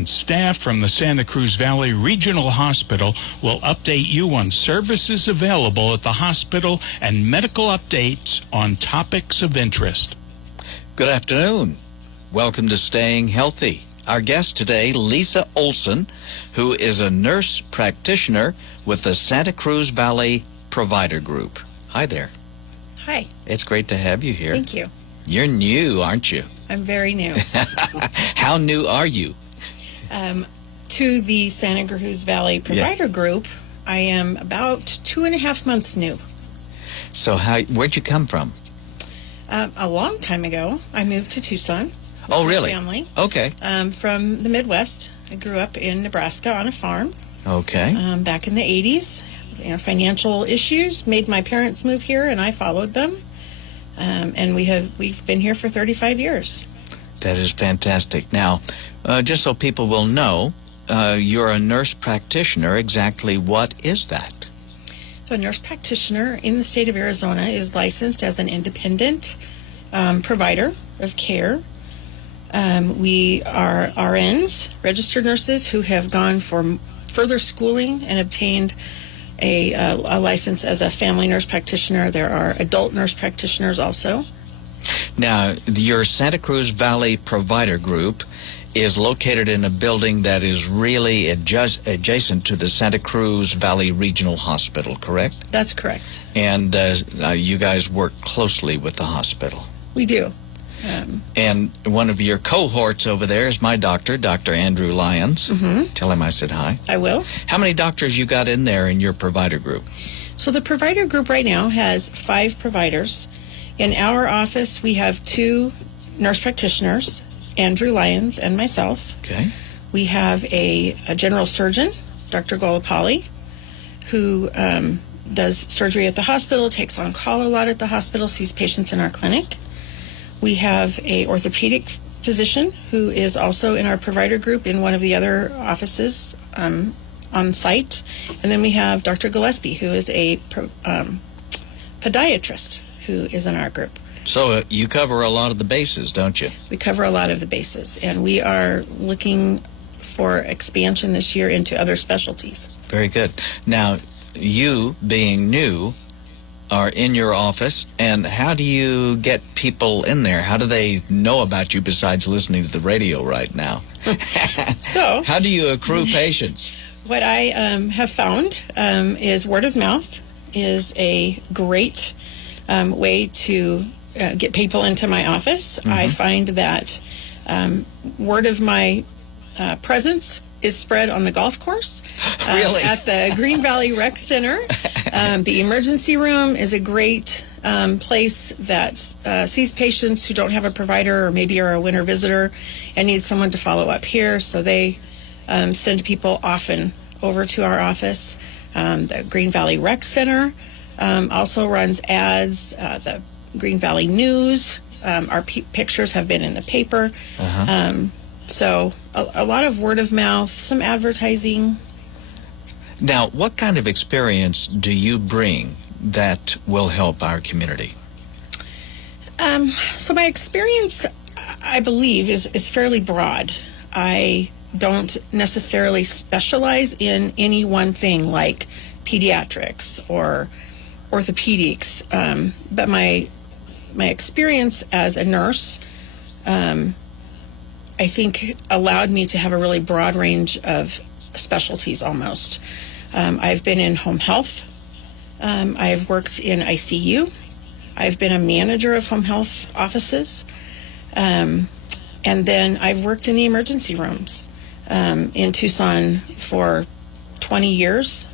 and staff from the Santa Cruz Valley Regional Hospital will update you on services available at the hospital and medical updates on topics of interest. Good afternoon. Welcome to Staying Healthy. Our guest today, Lisa Olson, who is a nurse practitioner with the Santa Cruz Valley Provider Group. Hi there. Hi. It's great to have you here. Thank you. You're new, aren't you? I'm very new. How new are you? To the Santa Cruz Valley Provider Group, I am about 2.5 months new. So where'd you come from? A long time ago, I moved to Tucson. Oh, really? My family. Okay. From the Midwest. I grew up in Nebraska on a farm. Okay. Back in the 80s. Financial issues made my parents move here, and I followed them. And we've been here for 35 years. That is fantastic. Now, just so people will know, you're a nurse practitioner. Exactly what is that? So a nurse practitioner in the state of Arizona is licensed as an independent provider of care. We are RNs, registered nurses, who have gone for further schooling and obtained a license as a family nurse practitioner. There are adult nurse practitioners also. Now, your Santa Cruz Valley Provider Group is located in a building that is really adjacent to the Santa Cruz Valley Regional Hospital, correct? That's correct. And you guys work closely with the hospital. We do. And one of your cohorts over there is my doctor, Dr. Andrew Lyons. Mm-hmm. Tell him I said hi. I will. How many doctors you got in there in your provider group? So the provider group right now has 5 providers. In our office, we have 2 nurse practitioners, Andrew Lyons and myself. Okay. We have a general surgeon, Dr. Golapalli, who does surgery at the hospital, takes on call a lot at the hospital, sees patients in our clinic. We have a orthopedic physician who is also in our provider group in one of the other offices on site. And then we have Dr. Gillespie, who is a podiatrist who is in our group. So you cover a lot of the bases, don't you? We cover a lot of the bases, and we are looking for expansion this year into other specialties. Very good. Now, you being new are in your office, and how do you get people in there? How do they know about you besides listening to the radio right now? So, how do you accrue patients? What I have found is word of mouth is a great way to get people into my office. Mm-hmm. I find that word of my presence is spread on the golf course. Really? At the Green Valley Rec Center. The emergency room is a great place that sees patients who don't have a provider or maybe are a winter visitor and need someone to follow up here. So they send people often over to our office. The Green Valley Rec Center also runs ads. The Green Valley News. Our pictures have been in the paper. Uh-huh. So a lot of word of mouth, some advertising. Now, what kind of experience do you bring that will help our community? So my experience, I believe, is fairly broad. I don't necessarily specialize in any one thing like pediatrics or orthopedics, but my experience as a nurse I think allowed me to have a really broad range of specialties almost. I've been in home health. I've worked in ICU. I've been a manager of home health offices. And then I've worked in the emergency rooms in Tucson for 20 years.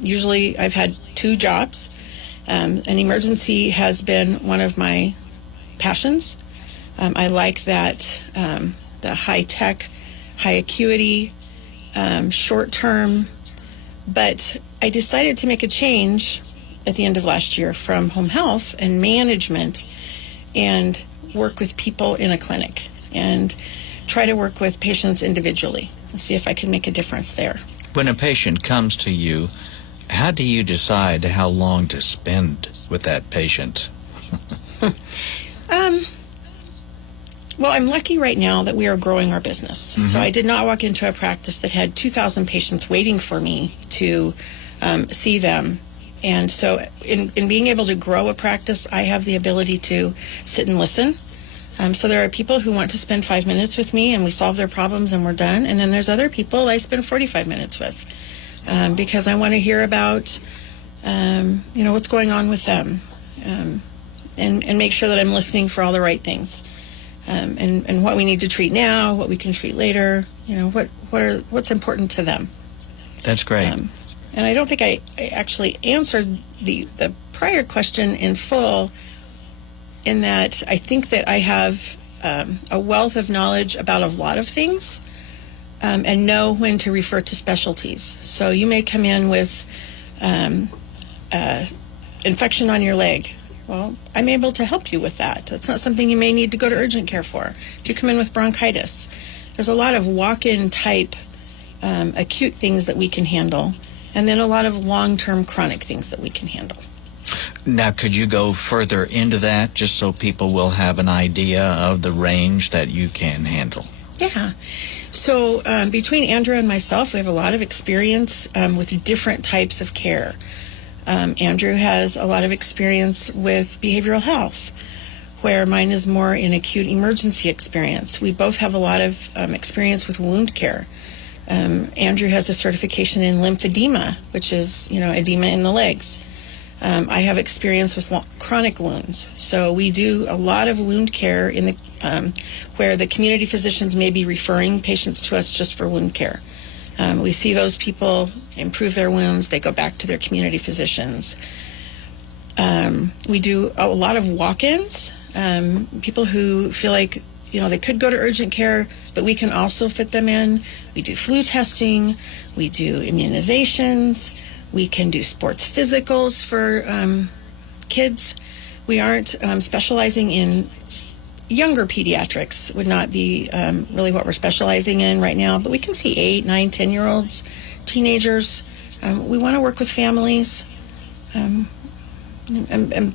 Usually I've had 2 jobs. An emergency has been one of my passions. I like that the high-tech, high-acuity, short-term, but I decided to make a change at the end of last year from home health and management and work with people in a clinic and try to work with patients individually and see if I can make a difference there. When a patient comes to you, how do you decide how long to spend with that patient? Well, I'm lucky right now that we are growing our business. So I did not walk into a practice that had 2,000 patients waiting for me to see them. And so in being able to grow a practice, I have the ability to sit and listen. So there are people who want to spend 5 minutes with me and we solve their problems and we're done. And then there's other people I spend 45 minutes with because I want to hear about, what's going on with them and make sure that I'm listening for all the right things. And what we need to treat now, what we can treat later, what's important to them. That's great. And I don't think I actually answered the prior question in full, in that I think that I have a wealth of knowledge about a lot of things and know when to refer to specialties. So you may come in with infection on your leg. Well, I'm able to help you with that. That's not something you may need to go to urgent care for. If you come in with bronchitis, there's a lot of walk-in type acute things that we can handle, and then a lot of long-term chronic things that we can handle. Now, could you go further into that just so people will have an idea of the range that you can handle? Yeah. So between Andrew and myself, we have a lot of experience with different types of care. Andrew has a lot of experience with behavioral health, where mine is more in acute emergency experience. We both have a lot of experience with wound care. Andrew has a certification in lymphedema, which is, edema in the legs. I have experience with chronic wounds. So we do a lot of wound care in the where the community physicians may be referring patients to us just for wound care. We see those people improve their wounds. They go back to their community physicians. We do a lot of walk-ins. People who feel like, they could go to urgent care, but we can also fit them in. We do flu testing. We do immunizations. We can do sports physicals for kids. We aren't specializing in younger pediatrics, would not be really what we're specializing in right now, but we can see 8, 9, 10-year-olds, teenagers. We want to work with families and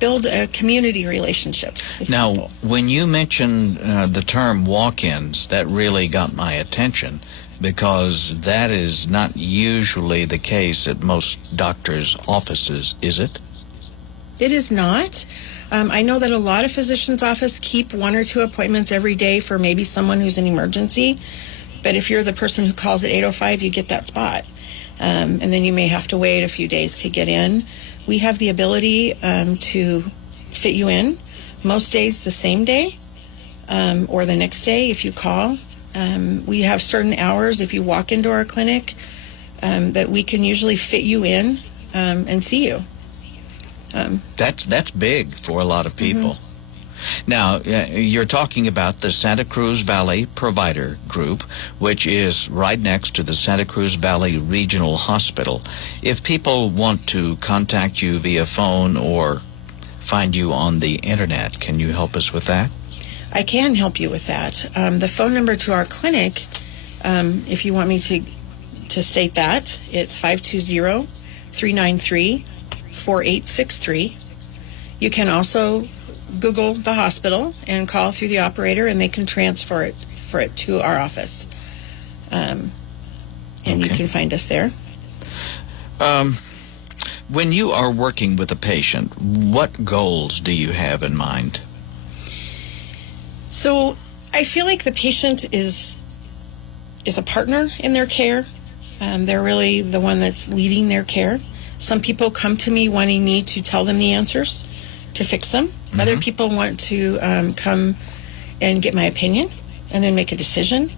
build a community relationship with now, people. When you mentioned the term walk-ins, that really got my attention, because that is not usually the case at most doctors' offices, is it? It is not. I know that a lot of physicians' offices keep 1 or 2 appointments every day for maybe someone who's an emergency. But if you're the person who calls at 8:05, you get that spot. And then you may have to wait a few days to get in. We have the ability to fit you in most days the same day or the next day if you call. We have certain hours if you walk into our clinic that we can usually fit you in and see you. That's big for a lot of people. Now, you're talking about the Santa Cruz Valley Provider Group, which is right next to the Santa Cruz Valley Regional Hospital. If people want to contact you via phone or find you on the internet, can you help us with that? I can help you with that. The phone number to our clinic, if you want me to state that, it's 520-393-4863. You can also Google the hospital and call through the operator, and they can transfer it to our office. And you can find us there. When you are working with a patient, what goals do you have in mind? So I feel like the patient is a partner in their care. They're really the one that's leading their care. Some people come to me wanting me to tell them the answers to fix them. Other people want to come and get my opinion and then make a decision.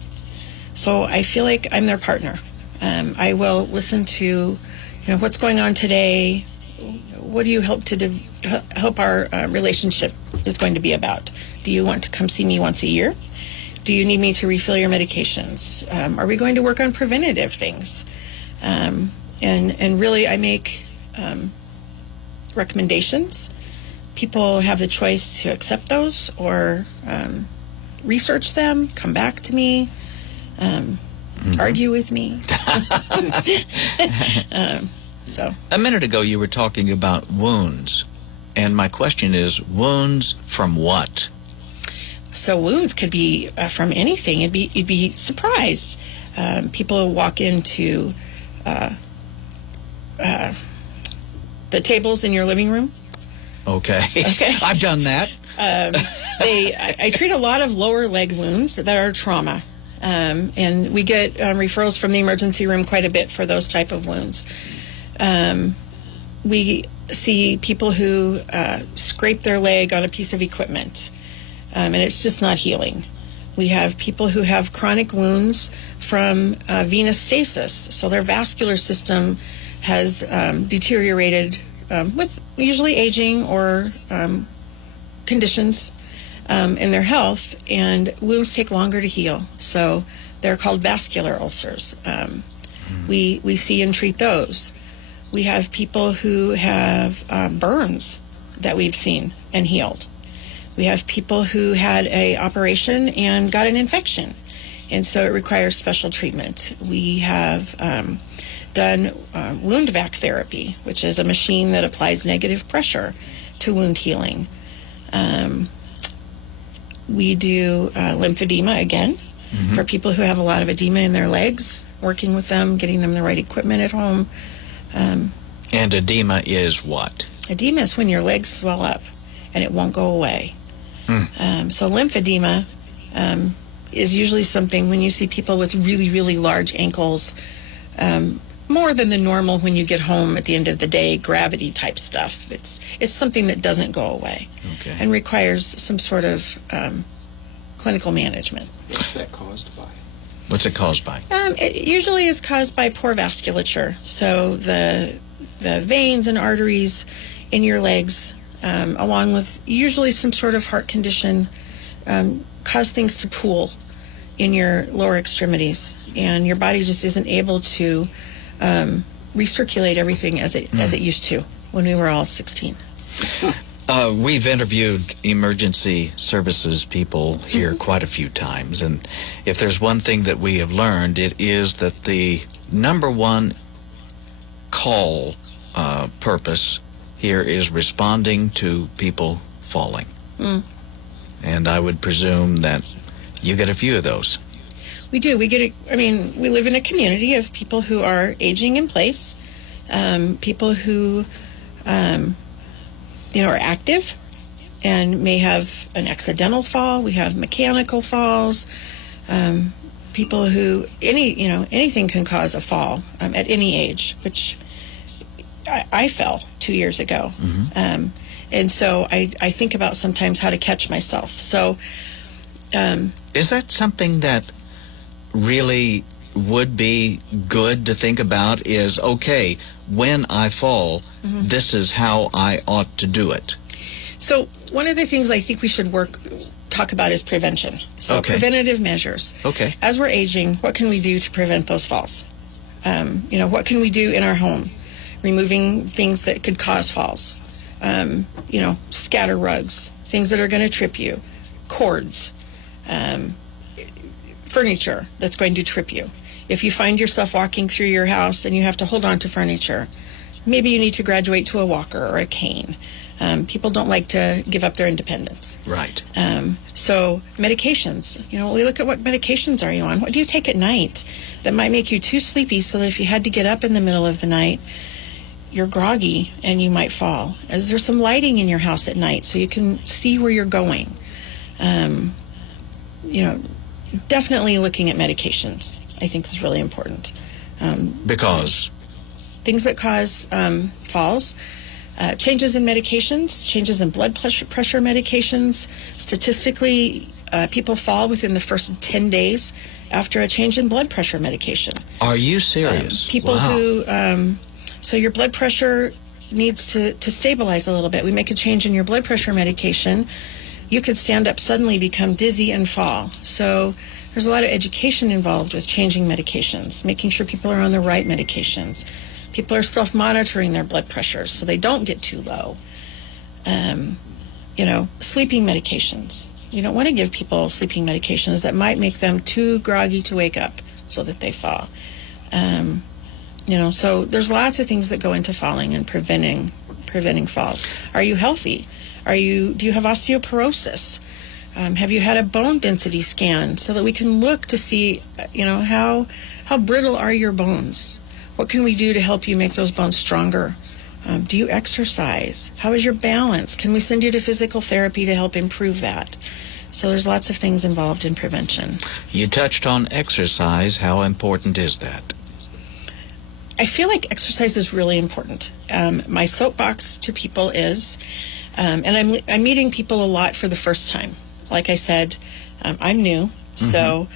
So I feel like I'm their partner. I will listen to, what's going on today. What do you hope our relationship is going to be about? Do you want to come see me once a year? Do you need me to refill your medications? Are we going to work on preventative things? And really, I make recommendations. People have the choice to accept those or research them, come back to me, argue with me. So a minute ago, you were talking about wounds, and my question is, wounds from what? So wounds could be from anything. You'd be surprised. People walk into the tables in your living room. Okay. I've done that. I treat a lot of lower leg wounds that are trauma. And we get referrals from the emergency room quite a bit for those type of wounds. We see people who scrape their leg on a piece of equipment, and it's just not healing. We have people who have chronic wounds from venous stasis, so their vascular system has deteriorated with usually aging or conditions in their health, and wounds take longer to heal. So they're called vascular ulcers. We see and treat those. We have people who have burns that we've seen and healed. We have people who had a operation and got an infection, and so it requires special treatment. We have done wound vac therapy, which is a machine that applies negative pressure to wound healing. We do lymphedema again for people who have a lot of edema in their legs, working with them, getting them the right equipment at home. And edema is what? Edema is when your legs swell up and it won't go away. So lymphedema is usually something when you see people with really, really large ankles, more than the normal when you get home at the end of the day, gravity type stuff. It's something that doesn't go away and requires some sort of clinical management. What's that caused by? What's it caused by? It usually is caused by poor vasculature. So the veins and arteries in your legs, along with usually some sort of heart condition, cause things to pool in your lower extremities, and your body just isn't able to recirculate everything as it used to when we were all 16. We've interviewed emergency services people here quite a few times, and if there's one thing that we have learned, it is that the number one call purpose here is responding to people falling. And I would presume that you get a few of those. We do. We live in a community of people who are aging in place, people who are active and may have an accidental fall. We have mechanical falls. People who anything can cause a fall at any age, which I fell 2 years ago. And so I think about sometimes how to catch myself. So is that something that really would be good to think about? Is, okay, when I fall, this is how I ought to do it? So one of the things I think we should talk about is prevention. So preventative measures. Okay. As we're aging, what can we do to prevent those falls? What can we do in our home? Removing things that could cause falls. Scatter rugs, things that are going to trip you, cords, furniture that's going to trip you. If you find yourself walking through your house and you have to hold on to furniture, maybe you need to graduate to a walker or a cane. People don't like to give up their independence. Right. So medications, we look at what medications are you on. What do you take at night that might make you too sleepy so that if you had to get up in the middle of the night, you're groggy and you might fall? Is there some lighting in your house at night so you can see where you're going? Definitely looking at medications, I think, is really important. Because? Things that cause falls, changes in medications, changes in blood pressure medications. Statistically, people fall within the first 10 days after a change in blood pressure medication. Are you serious? People who... So your blood pressure needs to stabilize a little bit. We make a change in your blood pressure medication, you could stand up suddenly, become dizzy, and fall. So there's a lot of education involved with changing medications, making sure people are on the right medications. People are self-monitoring their blood pressures so they don't get too low. Sleeping medications. You don't want to give people sleeping medications that might make them too groggy to wake up so that they fall. So there's lots of things that go into falling and preventing falls. Are you healthy? Do you have osteoporosis? Have you had a bone density scan so that we can look to see, how brittle are your bones? What can we do to help you make those bones stronger? Do you exercise? How is your balance? Can we send you to physical therapy to help improve that? So there's lots of things involved in prevention. You touched on exercise. How important is that? I feel like exercise is really important. My soapbox to people is, and I'm meeting people a lot for the first time. Like I said, I'm new, so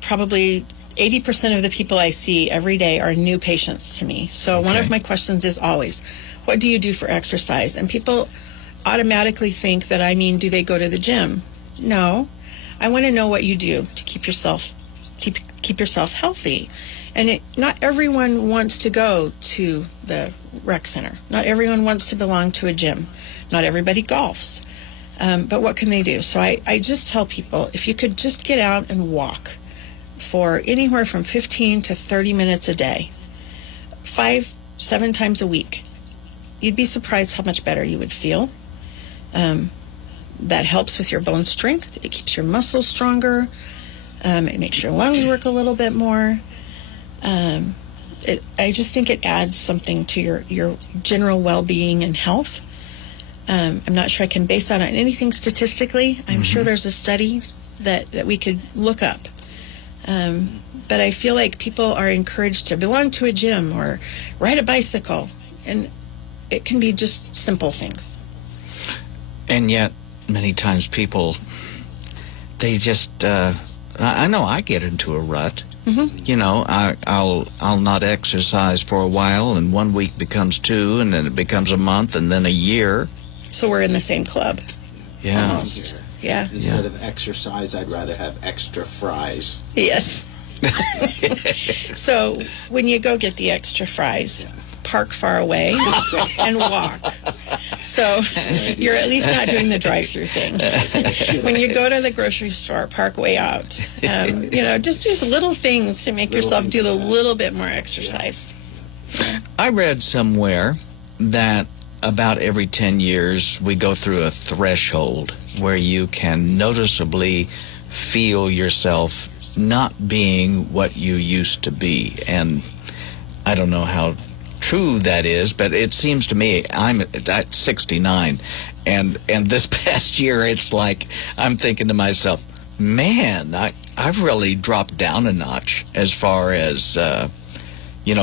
probably 80% of the people I see every day are new patients to me. So one of my questions is always, what do you do for exercise? And people automatically think that I mean, do they go to the gym? No. I want to know what you do to keep yourself healthy. And not everyone wants to go to the rec center. Not everyone wants to belong to a gym. Not everybody golfs. But what can they do? So I just tell people, if you could just get out and walk for anywhere from 15 to 30 minutes a day, 5-7 times a week, you'd be surprised how much better you would feel. That helps with your bone strength. It keeps your muscles stronger. It makes your lungs work a little bit more. I just think it adds something to your general well-being and health. I'm not sure I can base that on anything statistically. I'm sure there's a study that we could look up. But I feel like people are encouraged to belong to a gym or ride a bicycle. And it can be just simple things. And yet, many times people, they just, I know I get into a rut. You know, I'll not exercise for a while, and 1 week becomes 2, and then it becomes a month, and then a year. So we're in the same club. Yeah. Almost. Yeah. Instead of exercise, I'd rather have extra fries. Yes. So when you go get the extra fries, park far away and walk. So you're at least not doing the drive-through thing. When you go to the grocery store, park way out. Just do little things to make yourself do a little bit more exercise. I read somewhere that about every 10 years we go through a threshold where you can noticeably feel yourself not being what you used to be. And I don't know how true that is, but it seems to me, I'm at 69, and this past year it's like I'm thinking to myself, man, I've really dropped down a notch as far as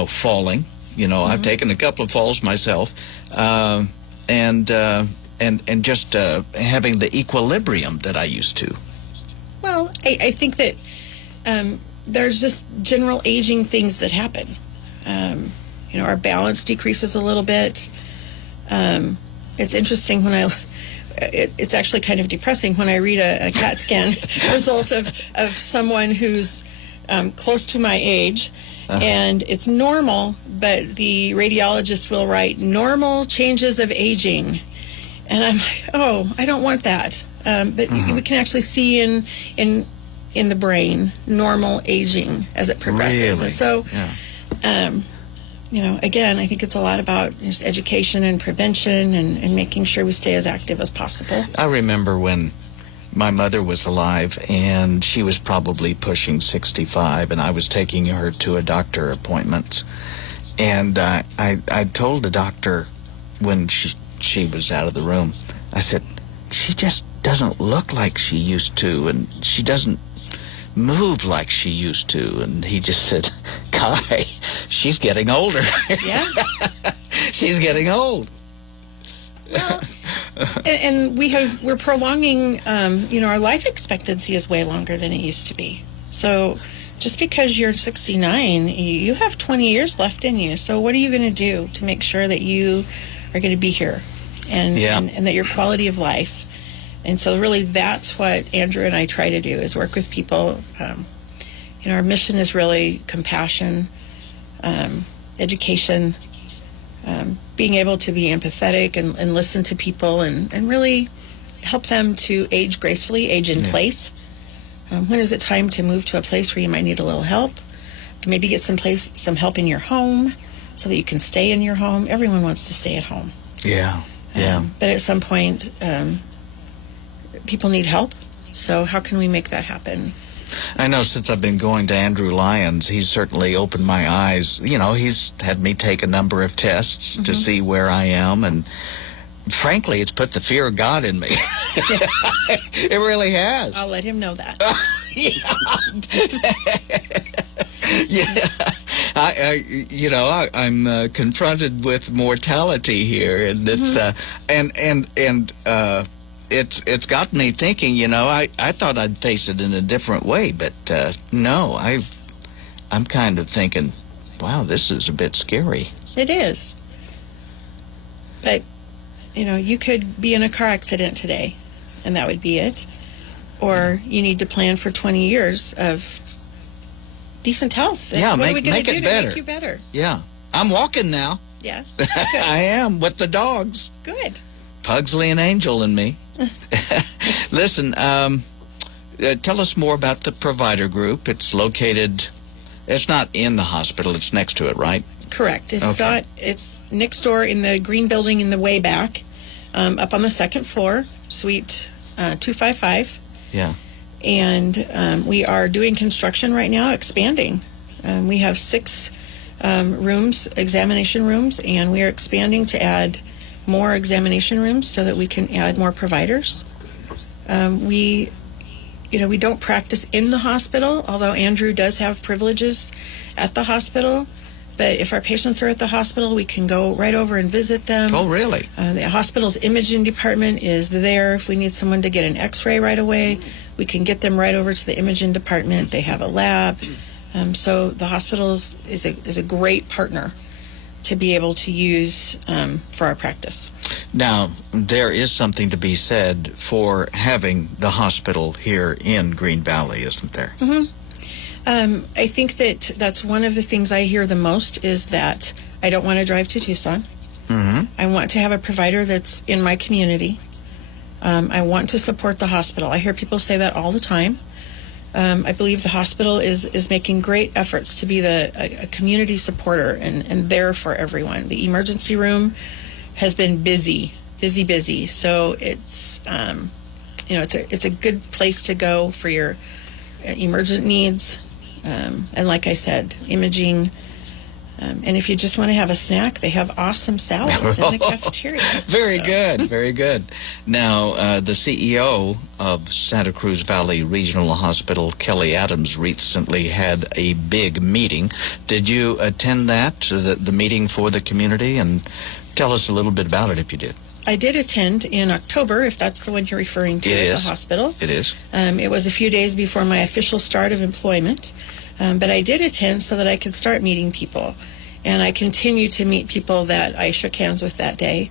falling. I've taken a couple of falls myself, and just having the equilibrium that I used to. Well, I think that there's just general aging things that happen. Our balance decreases a little bit. It's interesting when it's actually kind of depressing when I read a CAT scan result of someone who's close to my age, and it's normal, but the radiologist will write normal changes of aging. And I'm like, oh, I don't want that. But we can actually see in the brain normal aging as it progresses. Really? And so, again, I think it's a lot about just education and prevention and making sure we stay as active as possible. I remember when my mother was alive, and she was probably pushing 65, and I was taking her to a doctor appointment. And I told the doctor when she was out of the room, I said, she just doesn't look like she used to, and she doesn't move like she used to. And he just said, Guy, she's getting older. Yeah. She's getting old. Well, and we're prolonging, our life expectancy is way longer than it used to be. So just because you're 69, you have 20 years left in you. So what are you going to do to make sure that you are going to be here and that your quality of life? And so really that's what Andrew and I try to do, is work with people. Our mission is really compassion, education, being able to be empathetic and listen to people and really help them to age gracefully, age in place. When is it time to move to a place where you might need a little help? Maybe get some help in your home so that you can stay in your home. Everyone wants to stay at home. Yeah. But at some point, people need help. So how can we make that happen? I know since I've been going to Andrew Lyons, he's certainly opened my eyes. You know, he's had me take a number of tests to see where I am, and frankly, it's put the fear of God in me. It really has. I'll let him know that. Yeah, I'm confronted with mortality here, and it's got me thinking. You know, I thought I'd face it in a different way, but no, I'm kind of thinking, wow, this is a bit scary. It is. But, you know, you could be in a car accident today, and that would be it. Or you need to plan for 20 years of decent health. Yeah, what are we make gonna it do better. To make you better? Yeah, I'm walking now. Yeah. I am with the dogs. Good. Pugsley and Angel and me. Listen, tell us more about the Provider Group. It's located, it's not in the hospital, it's next to it, right? Correct. It's Okay. not. It's next door in the green building in the way back, up on the second floor, suite 255. Yeah. And we are doing construction right now, expanding. We have 6 rooms, examination rooms, and we are expanding to add more examination rooms so that we can add more providers. We don't practice in the hospital, although Andrew does have privileges at the hospital. But if our patients are at the hospital, we can go right over and visit them. Oh, really? The hospital's imaging department is there. If we need someone to get an x-ray right away, we can get them right over to the imaging department. They have a lab. So the hospital is a great partner to be able to use for our practice. Now, there is something to be said for having the hospital here in Green Valley, isn't there? Mm-hmm. I think that's one of the things I hear the most is that I don't want to drive to Tucson. Mm-hmm. I want to have a provider that's in my community. I want to support the hospital. I hear people say that all the time. I believe the hospital is making great efforts to be a community supporter and there for everyone. The emergency room has been busy. So it's it's a good place to go for your emergent needs. And like I said, imaging. And if you just want to have a snack, they have awesome salads in the cafeteria. Very good, very good. Now, the CEO of Santa Cruz Valley Regional Hospital, Kelly Adams, recently had a big meeting. Did you attend that, the meeting for the community? And tell us a little bit about it if you did. I did attend in October, if that's the one you're referring to, at the hospital. It is. It was a few days before my official start of employment. But I did attend so that I could start meeting people. And I continue to meet people that I shook hands with that day.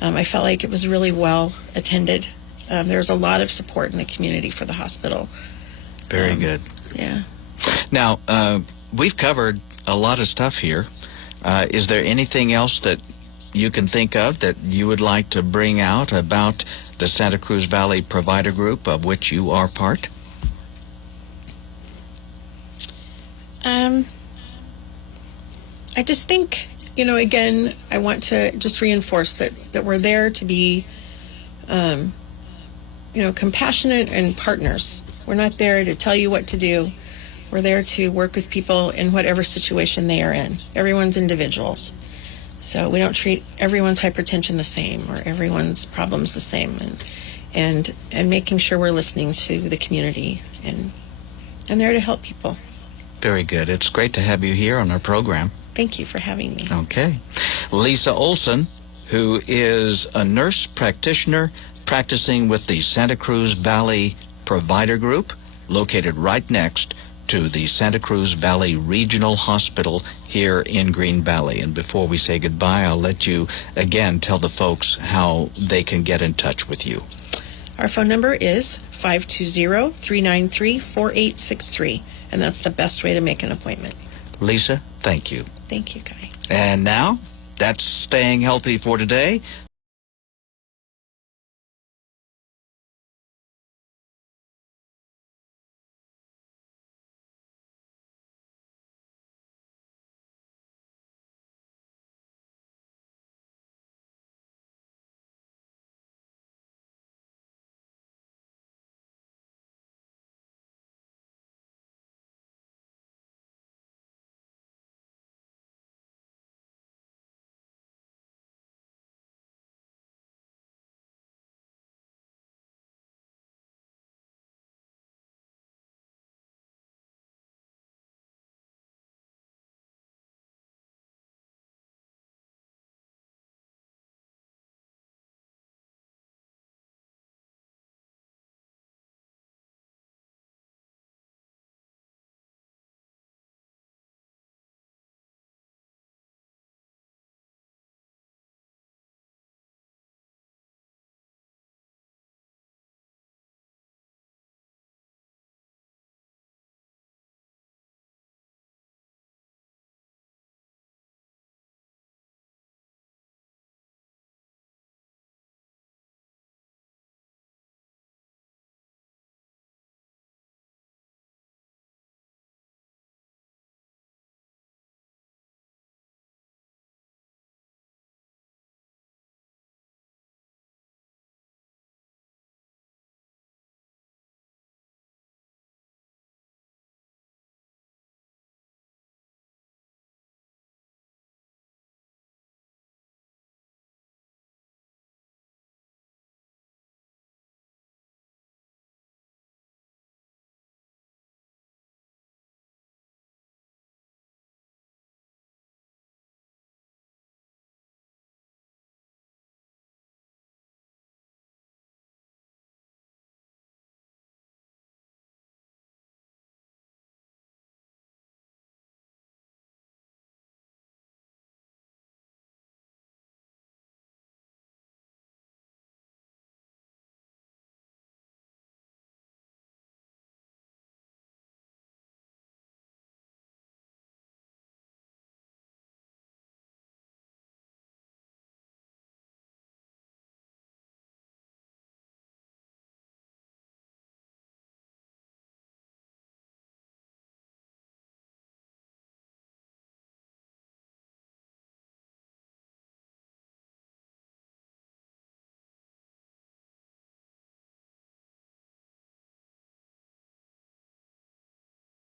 I felt like it was really well attended. There was a lot of support in the community for the hospital. Very good. Yeah. Now, we've covered a lot of stuff here. Is there anything else that you can think of that you would like to bring out about the Santa Cruz Valley Provider Group, of which you are part? I just think, again, I want to just reinforce that we're there to be, compassionate and partners. We're not there to tell you what to do. We're there to work with people in whatever situation they are in. Everyone's individuals. So we don't treat everyone's hypertension the same or everyone's problems the same, and making sure we're listening to the community and there to help people. Very good. It's great to have you here on our program. Thank you for having me. Okay. Lisa Olson, who is a nurse practitioner practicing with the Santa Cruz Valley Provider Group, located right next to the Santa Cruz Valley Regional Hospital here in Green Valley. And before we say goodbye, I'll let you again tell the folks how they can get in touch with you. Our phone number is 520-393-4863, and that's the best way to make an appointment. Lisa, thank you. Thank you, Guy. And now, that's Staying Healthy for today.